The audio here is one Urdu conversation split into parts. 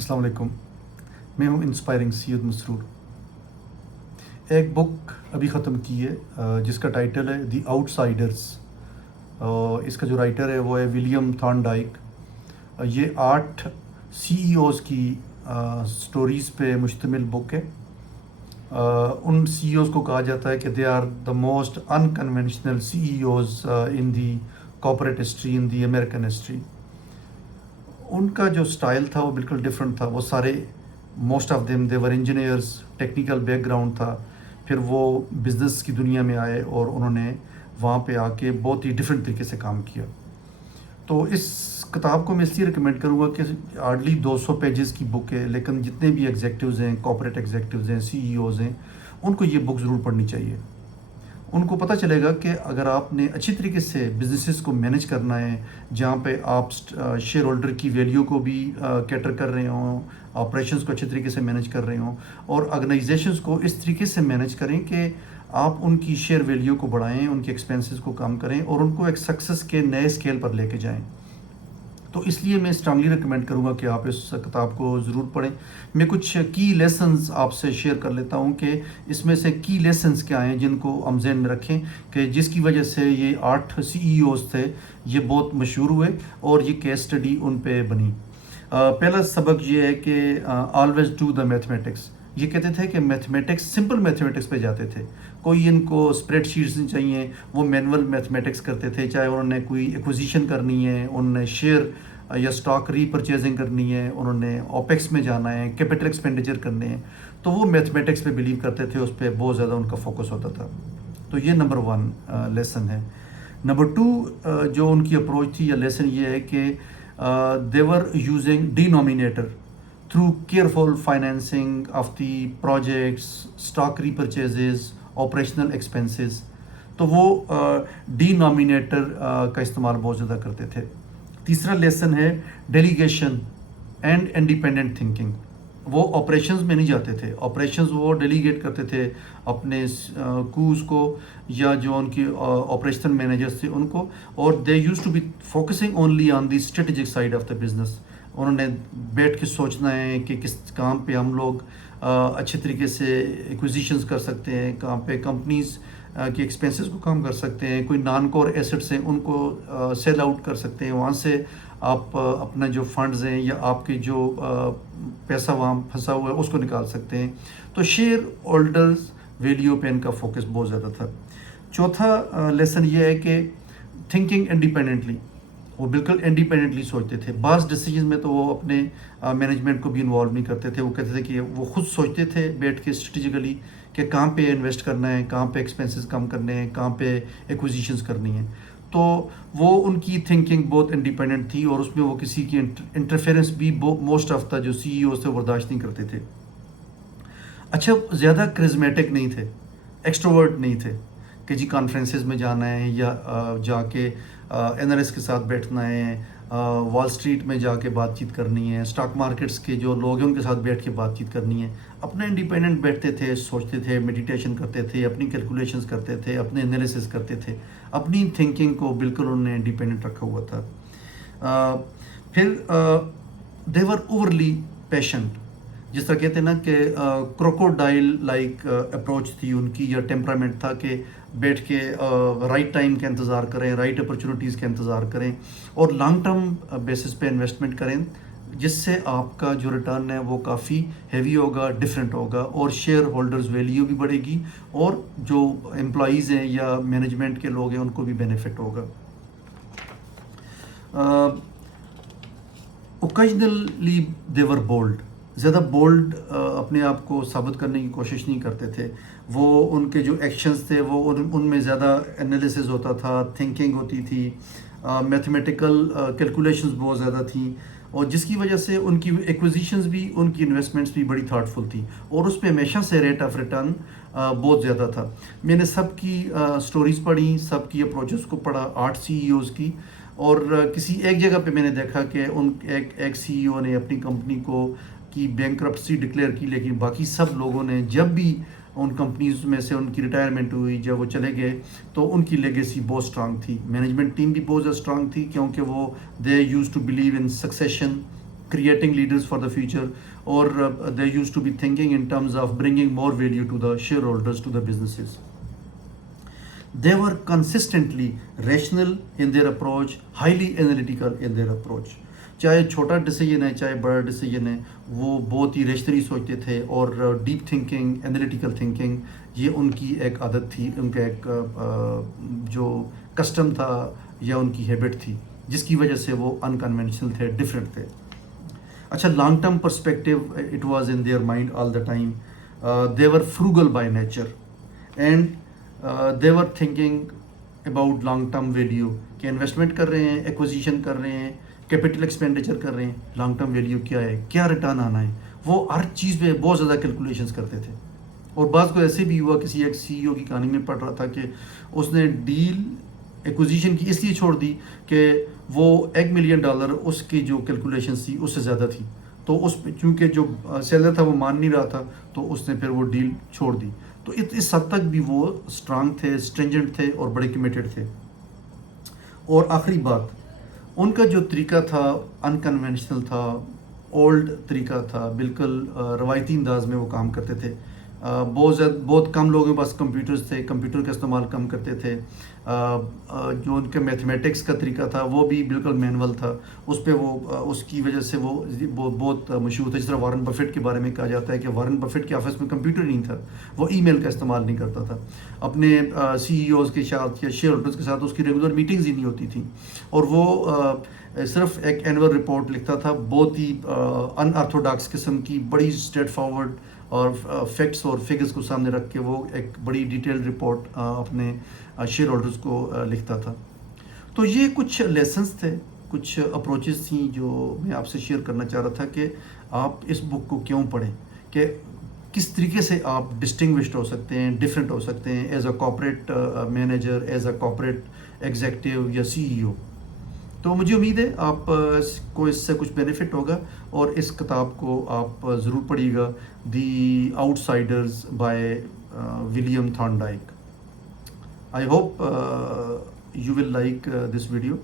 السلام علیکم. میں ہوں انسپائرنگ سید مسرور. ایک بک ابھی ختم کی ہے جس کا ٹائٹل ہے دی آؤٹ سائڈرس. اس کا جو رائٹر ہے وہ ہے ولیم تھارنڈائک. یہ 8 CEOs کی سٹوریز پہ مشتمل بک ہے. ان CEOs کو کہا جاتا ہے کہ they are the most unconventional CEOs in the corporate history, in the American history. ان کا جو سٹائل تھا وہ بالکل ڈفرینٹ تھا. وہ سارے most of them they were engineers, technical background تھا. پھر وہ بزنس کی دنیا میں آئے اور انہوں نے وہاں پہ آ کے بہت ہی ڈفرینٹ طریقے سے کام کیا. تو اس کتاب کو میں اس لیے ریکمینڈ کروں گا کہ ہارڈلی 200 پیجز کی بک ہے، لیکن جتنے بھی ایگزیکٹوز ہیں، کارپوریٹ ایگزیکٹوز ہیں، CEOs ہیں، ان کو یہ بک ضرور پڑھنی چاہیے. ان کو پتہ چلے گا کہ اگر آپ نے اچھی طریقے سے بزنسز کو مینیج کرنا ہے، جہاں پہ آپ شیئر ہولڈر کی ویلیو کو بھی کیٹر کر رہے ہوں، آپریشنز کو اچھے طریقے سے مینیج کر رہے ہوں، اور آرگنائزیشنز کو اس طریقے سے مینیج کریں کہ آپ ان کی شیئر ویلیو کو بڑھائیں، ان کے ایکسپینسز کو کم کریں اور ان کو ایک سکسیس کے نئے اسکیل پر لے کے جائیں. تو اس لیے میں اسٹرانگلی ریکمینڈ کروں گا کہ آپ اس کتاب کو ضرور پڑھیں. میں کچھ کی لیسنز آپ سے شیئر کر لیتا ہوں کہ اس میں سے کی لیسنز کیا ہیں جن کو ہم ذہن میں رکھیں، کہ جس کی وجہ سے یہ 8 CEOs تھے یہ بہت مشہور ہوئے اور یہ کیس اسٹڈی ان پہ بنی. پہلا سبق یہ ہے کہ آلویز ڈو دا میتھمیٹکس. یہ کہتے تھے کہ میتھمیٹکس، سمپل میتھمیٹکس پہ جاتے تھے. کوئی ان کو اسپریڈ شیٹس نہیں چاہیے، وہ مینول میتھمیٹکس کرتے تھے. چاہے انہوں نے کوئی ایکوزیشن کرنی ہے، انہوں نے شیئر یا اسٹاک ری پرچیزنگ کرنی ہے، انہوں نے اوپیکس میں جانا ہے، کیپٹل ایکسپینڈیچر کرنے ہیں، تو وہ میتھمیٹکس پہ بلیو کرتے تھے. اس پہ بہت زیادہ ان کا فوکس ہوتا تھا. تو یہ نمبر 1 لیسن ہے. نمبر 2 جو ان کی اپروچ تھی یا لیسن یہ ہے کہ they were using denominator through careful financing of the projects, stock repurchases, operational expenses. تو وہ ڈینامینیٹر کا استعمال بہت زیادہ کرتے تھے. تیسرا لیسن ہے ڈیلیگیشن اینڈ انڈیپینڈنٹ تھنکنگ. وہ آپریشنز میں نہیں جاتے تھے. آپریشنز وہ ڈیلیگیٹ کرتے تھے اپنے کوز کو یا جو ان کی آپریشنل مینیجرز تھے ان کو، اور they used to be focusing only on the strategic side of the business. انہوں نے بیٹھ کے سوچنا ہے کہ کس کام پہ ہم لوگ اچھے طریقے سے ایکوزیشنز کر سکتے ہیں، کہاں پہ کمپنیز کی ایکسپینسز کو کم کر سکتے ہیں، کوئی نان کور ایسٹس ہیں ان کو سیل آؤٹ کر سکتے ہیں، وہاں سے آپ اپنا جو فنڈز ہیں یا آپ کے جو پیسہ وہاں پھنسا ہوا ہے اس کو نکال سکتے ہیں. تو شیئر ہولڈرز ویلیو پہ ان کا فوکس بہت زیادہ تھا. چوتھا لیسن یہ ہے کہ تھنکنگ انڈیپینڈنٹلی. وہ بالکل انڈیپینڈنٹلی سوچتے تھے. بعض ڈیسیجن میں تو وہ اپنے مینجمنٹ کو بھی انوالو نہیں کرتے تھے. وہ کہتے تھے کہ وہ خود سوچتے تھے بیٹھ کے اسٹریٹجیکلی کہ کہاں پہ انویسٹ کرنا ہے، کہاں پہ ایکسپینسز کم کرنے ہیں، کہاں پہ ایکوزیشنز کرنی ہیں. تو وہ ان کی تھنکنگ بہت انڈیپینڈنٹ تھی اور اس میں وہ کسی کی انٹرفیئرنس بھی موسٹ آف دا جو CEOs تھے برداشت نہیں کرتے تھے. اچھا، زیادہ کرزمیٹک نہیں تھے، ایکسٹروورٹ نہیں تھے کہ جی کانفرنسز میں جانا ہے یا جا کے NRS کے ساتھ بیٹھنا ہے، وال اسٹریٹ میں جا کے بات چیت کرنی ہے، اسٹاک مارکیٹس کے جو لوگ ہیں ان کے ساتھ بیٹھ کے بات چیت کرنی ہے. اپنا انڈیپینڈنٹ بیٹھتے تھے، سوچتے تھے، میڈیٹیشن کرتے تھے، اپنی کیلکولیشنز کرتے تھے، اپنے انالیسز کرتے تھے. اپنی تھنکنگ کو بالکل انہوں نے انڈیپینڈنٹ رکھا ہوا تھا. پھر دے ور اوورلی پیشنٹ. جس طرح کہتے ہیں نا کہ کروکوڈائل لائک اپروچ تھی ان کی یا ٹیمپرامنٹ تھا کہ بیٹھ کے رائٹ ٹائم کا انتظار کریں، رائٹ اپرچونیٹیز کا انتظار کریں اور لانگ ٹرم بیسس پہ انویسٹمنٹ کریں، جس سے آپ کا جو ریٹرن ہے وہ کافی ہیوی ہوگا، ڈفرینٹ ہوگا اور شیئر ہولڈرز ویلیو بھی بڑھے گی اور جو امپلائیز ہیں یا مینجمنٹ کے لوگ ہیں ان کو بھی بینیفٹ ہوگا. اوکیجنلی دے ور بولڈ. زیادہ بولڈ اپنے آپ کو ثابت کرنے کی کوشش نہیں کرتے تھے. وہ ان کے جو ایکشنز تھے وہ ان میں زیادہ انالیسز ہوتا تھا، تھنکنگ ہوتی تھی، میتھمیٹیکل کیلکولیشنز بہت زیادہ تھیں، اور جس کی وجہ سے ان کی ایکوزیشنز بھی، ان کی انویسٹمنٹس بھی بڑی تھاٹ فل تھیں اور اس پہ ہمیشہ سے ریٹ آف ریٹرن بہت زیادہ تھا. میں نے سب کی سٹوریز پڑھی، سب کی اپروچز کو پڑھا، 8 CEOs کی، اور کسی ایک جگہ پہ میں نے دیکھا کہ ایک CEO نے اپنی کمپنی کو کی بینکرپسی ڈکلیئر کی، لیکن باقی سب لوگوں نے جب بھی ان کمپنیز میں سے ان کی ریٹائرمنٹ ہوئی، جب وہ چلے گئے تو ان کی لیگیسی بہت اسٹرانگ تھی. مینجمنٹ ٹیم بھی بہت زیادہ اسٹرانگ تھی کیونکہ وہ they used to believe in succession creating leaders for the future, or they used to be thinking in terms of bringing more value to the shareholders, to the businesses. They were consistently rational in their approach, highly analytical in their approach. چاہے چھوٹا ڈیسیجن ہے چاہے بڑا ڈیسیجن ہے، وہ بہت ہی ریشنلی سوچتے تھے، اور ڈیپ تھنکنگ، انالیٹیکل تھنکنگ یہ ان کی ایک عادت تھی، ان کا ایک جو کسٹم تھا یا ان کی ہیبٹ تھی، جس کی وجہ سے وہ انکنونشنل تھے، ڈفرینٹ تھے. اچھا، long term perspective it was in their mind all the time. They were frugal by nature and they were thinking about long term value, کہ انویسٹمنٹ کر رہے ہیں، ایکوزیشن کر رہے ہیں، کیپٹل ایکسپینڈیچر کر رہے ہیں، لانگ ٹرم ویلیو کیا ہے، کیا ریٹرن آنا ہے. وہ ہر چیز پہ بہت زیادہ کیلکولیشنس کرتے تھے. اور بعض کو ایسے بھی ہوا، کسی ایک سی ای او کی کہانی میں پڑھ رہا تھا کہ اس نے ڈیل ایکوزیشن کی اس لیے چھوڑ دی کہ وہ $1 ملین اس کی جو کیلکولیشنس تھی اس سے زیادہ تھی، تو اس پہ چونکہ جو سیلر تھا وہ مان نہیں رہا تھا، تو اس نے پھر وہ ڈیل چھوڑ دی. تو اس حد تک بھی وہ اسٹرانگ تھے، اسٹرینجنٹ تھے، اور بڑے کمیٹڈ تھے. اور آخری بات، ان کا جو طریقہ تھا انکنونشنل تھا، اولڈ طریقہ تھا، بالکل روایتی انداز میں وہ کام کرتے تھے. بہت کم لوگوں کے پاس کمپیوٹرز تھے، کمپیوٹر کا استعمال کم کرتے تھے. جو ان کا میتھمیٹکس کا طریقہ تھا وہ بھی بالکل مینول تھا. اس پہ وہ اس کی وجہ سے وہ بہت مشہور تھا. جس طرح وارن بفیٹ کے بارے میں کہا جاتا ہے کہ وارن بفیٹ کے آفس میں کمپیوٹر نہیں تھا، وہ ای میل کا استعمال نہیں کرتا تھا. اپنے سی ای اوز کے ساتھ یا شیئر ہولڈرز کے ساتھ اس کی ریگولر میٹنگز ہی نہیں ہوتی تھیں، اور وہ صرف ایک اینول رپورٹ لکھتا تھا، بہت ہی ان آرتھوڈاکس قسم کی، بڑی اسٹریٹ فارورڈ اور فیکٹس اور فگرز کو سامنے رکھ کے وہ ایک بڑی ڈیٹیل رپورٹ اپنے شیئر ہولڈرز کو لکھتا تھا. تو یہ کچھ لیسنس تھے، کچھ اپروچز تھیں جو میں آپ سے شیئر کرنا چاہ رہا تھا کہ آپ اس بک کو کیوں پڑھیں، کہ کس طریقے سے آپ ڈسٹنگوشڈ ہو سکتے ہیں، ڈفرینٹ ہو سکتے ہیں as a corporate manager, as a corporate executive یا سی ای او. تو مجھے امید ہے آپ کو اس سے کچھ بینیفٹ ہوگا، اور اس کتاب کو آپ ضرور پڑھیے گا، The Outsiders by William Thorndike. I hope you will like this video.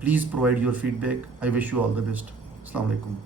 Please provide your feedback. I wish you all the best. Assalamu alaikum.